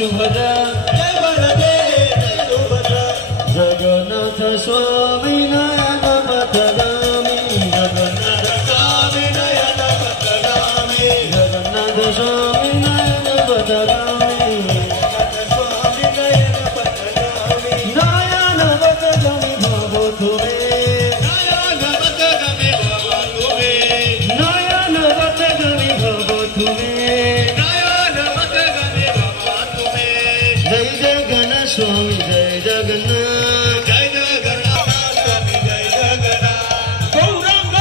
सुभद्रा जय बलदेव जय सुभद्रा जगन्नाथ स्वामी नयन पथगामी जगन्नाथ स्वामी नयन पथगामी जगन्नाथ स्वामी नयन पथगामी स्वामी नयन पथगामी नयन पथगामी भवो तुमे नयन पथगामी भवो तुमे नयन पथगामी भवो तुमे नयन पथगामी भवो तुमे जय जगन्नाथ स्वामी जय जगन्नाथ जय जगन्नाथ स्वामी जय जगन्नाथ गौरांग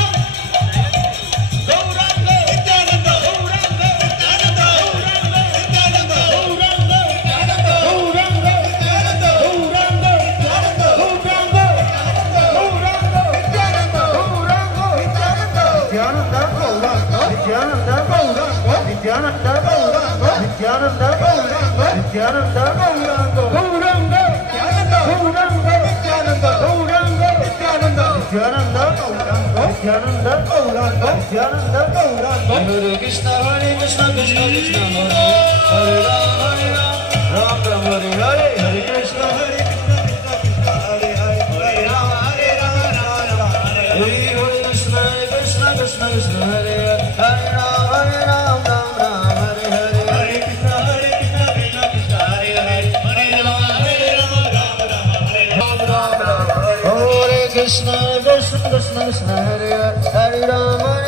गौरांग नित्यानंद गौरांग नित्यानंद गौरांग नित्यानंद गौरांग नित्यानंद गौरांग नित्यानंद गौरांग नित्यानंद गौरांग नित्यानंद गौरांग नित्यानंद नित्यानंद गौरांग नित्यानंद गौरांग नित्यानंद गौरांग नित्यानंद गौरांग नित्यानंद गौरांग गौरांग गौरांग नित्यानंद गौरांग नित्यानंद नित्यानंद गौरांग नित्यानंद गौरांग नित्यानंद गौरांग हरे कृष्ण कृष्ण कृष्ण हरे हरे राम राम राम हरे हरे हरे कृष्ण कृष्ण हरे हरे हरे राम राम राम हरे हरे कृष्ण कृष्ण कृष्ण कृष्ण हरे हरे राम राम राम हरे हरे हरे कृष्ण कृष्ण कृष्ण हरे हरे हरे राम राम राम हरे राम राम हरे कृष्ण कृष्ण कृष्ण हरे हरे राम